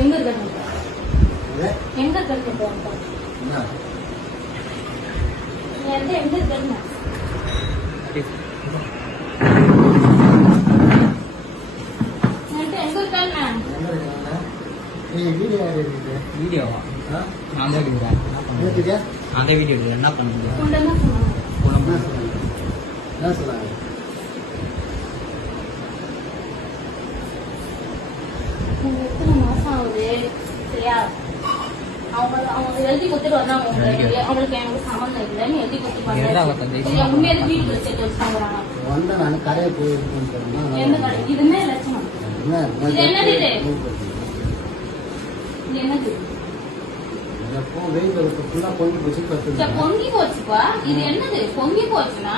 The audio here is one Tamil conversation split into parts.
எங்க இருக்க எங்க இருக்க எங்க இருக்க வீடியோவா நான் தான் எடுக்கிறேன். அந்த வீடியோ என்ன பண்ண முடியும்? என்ன சொன்னாங்க? எத்தனை மாசம் ஆகுது சரியா? அவங்க எழுதி கொடுத்துட்டு வந்தாங்க. அவங்களுக்கு எனக்கு சம்மந்தம் இல்லைன்னு எழுதி கொடுத்து உண்மையில வீட்டுக்கு சேர்த்து வச்சுட்டாங்க. வந்தா நான் கடையை போயிருக்கேன். எந்த கடை? இதுமே லட்சணம். இது என்னது? இது என்னது? பொங்கி போச்சுப்பா. இது என்னது? பொங்கி போச்சுன்னா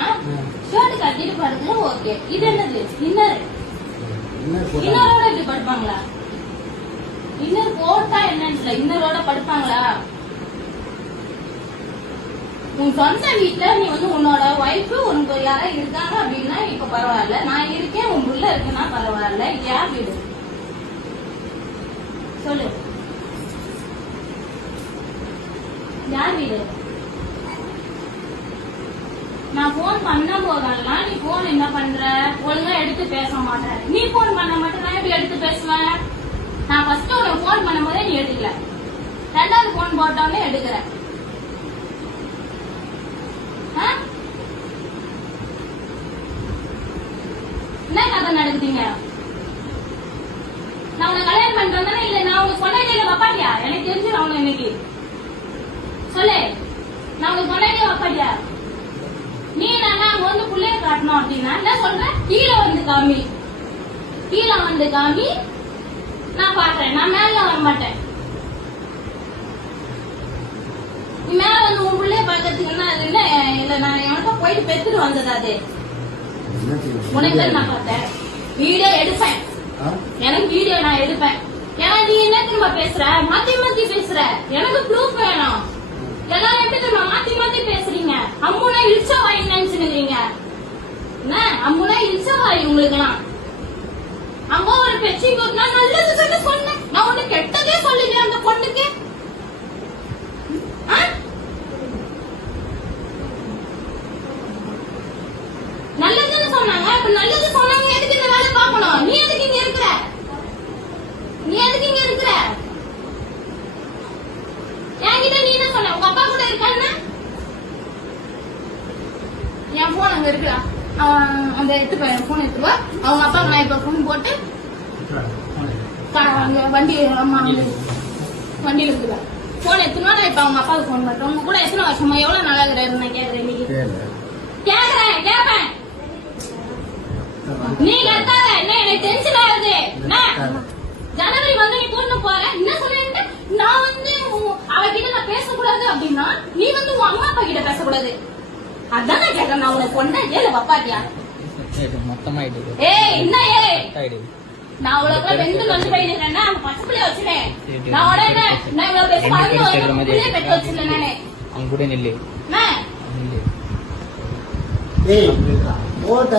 ஷர்ட் கட்டிட்டு படுறது ஓகே. இது என்னது? இன்னரோட இப்படி படுப்பாங்களா? இன்னர் போட்டா என்ன? இன்னரோட படுப்பாங்களா? உன் சொந்த வீட்டுல நீ உன்னோட ஒய்ஃபு உனக்கு யாராவது இருக்காங்க அப்படின்னா இப்ப பரவாயில்ல. நான் இருக்கேன், உன் புள்ள இருக்குன்னா பரவாயில்ல. யார் வீடு சொல்லு? யார் வீடு? நான் போன் பண்ண போதெல்லாம் நீ போன் என்ன பண்ற? ஒழுங்கா எடுத்து பேச மாட்டேற. நீ போன் பண்ண மாட்டேன், நான் எப்படி எடுத்து பேசுவேன்? நான் ஃபர்ஸ்ட் உனக்கு போன் பண்ணும் போதே நீ எடுக்கல, ரெண்டாவது போன் போட்டோன்னே எடுக்கிற. என்ன கதை நடக்குதுங்க? நான் உனக்கு கல்யாணம் பண்றேன்னா இல்ல நான் உனக்கு சொன்னதே இல்ல பாப்பாட்டியா? எனக்கு தெரிஞ்சிடும் அவனை இன்னைக்கு சொல்லு. நான் உனக்கு சொன்னதே பாப்பாட்டியா? நீ நான் புள்ளைய காட்டணும் அப்படின்னா என்ன சொல்ற? கீழே வந்து காமி, கீழே வந்து காமி, நான் பாக்குறேன். நான் மேல வர மாட்டேன். நீ மேல வந்து உன் பிள்ளைய பாக்கிறதுக்கு என்ன அது இல்ல இல்ல. நான் எனக்கு போயிட்டு பெத்துட்டு வந்தது அது உனக்கு நான் பார்த்தேன். வீடியோ எடுப்பேன், எனக்கு வீடியோ நான் எடுப்பேன். ஏன்னா நீ என்ன திரும்ப பேசுற? மாத்தி மாத்தி பேசுற. எனக்கு ப்ரூஃப் வேணும். எல்லாரும் எப்படி திரும்ப மாத்தி மாத்தி பேசுறீங்க? அம்முனா இழிச்சா வாய் நினைச்சுக்கிறீங்க. என்ன அம்முனா இழிச்சா வாய் உங்களுக்குலாம்? அம்மா ஒரு பெச்சி போட்டுனா நல்லது சொல்லி சொன்னேன். நான் ஒண்ணு கெட்டதே சொல்லுங்க அந்த பொண்ணுக்கு. நல்லதுன்னு சொன்னாங்க. அப்ப நல்லது சொன்னாங்க. எதுக்கு இந்த வேலை பார்க்கணும்? நீ எதுக்கு இங்க இருக்கிற? நீ எதுக்கு இங்க இருக்கிற? என்கிட்ட நீ என்ன சொன்ன? உங்க அப்பா கூட இருக்கான்னு? என் போன் அங்க இருக்குடா. அந்த எடுத்து போன் எடுத்துருவா. அவங்க அப்பாவுக்கு நான் இப்ப போன் போட்டு வண்டி அம்மா வண்டியில இருக்குதா போன் எடுத்துனா நான் இப்ப அவங்க அப்பாவுக்கு போன் பண்றேன். உங்க கூட எத்தனை வருஷமா எவ்வளவு நல்லா இருக்கிறாரு நான் கேக்குறேன். இன்னைக்கு கேக்குறேன் கேப்பேன். நீ கத்தாத என்ன? எனக்கு டென்ஷன் ஆகுது. ஜனவரி வந்து நீ பொண்ணு போற என்ன சொல்லிட்டு நான் அவகிட்ட நான் பேசக்கூடாது அப்படின்னா நீ உன் அம்மா அப்பா கிட்ட பேசக்கூடாது. அதான் நான் கேட்கறேன். நான் உனக்கு பொண்ணு ஏல பப்பாட்டியா? ஏய் என்ன நான் உனக்கு வெந்து வந்து போயிருக்கேன்னா அவங்க பச்சைப்பிள்ளைய வச்சுனேன். நான் உடனே நான் இவ்வளவு பேச பிள்ளைய பெற்று வச்சிருக்கேன் நானே. அவங்க கூட நெல்லு போட்டோ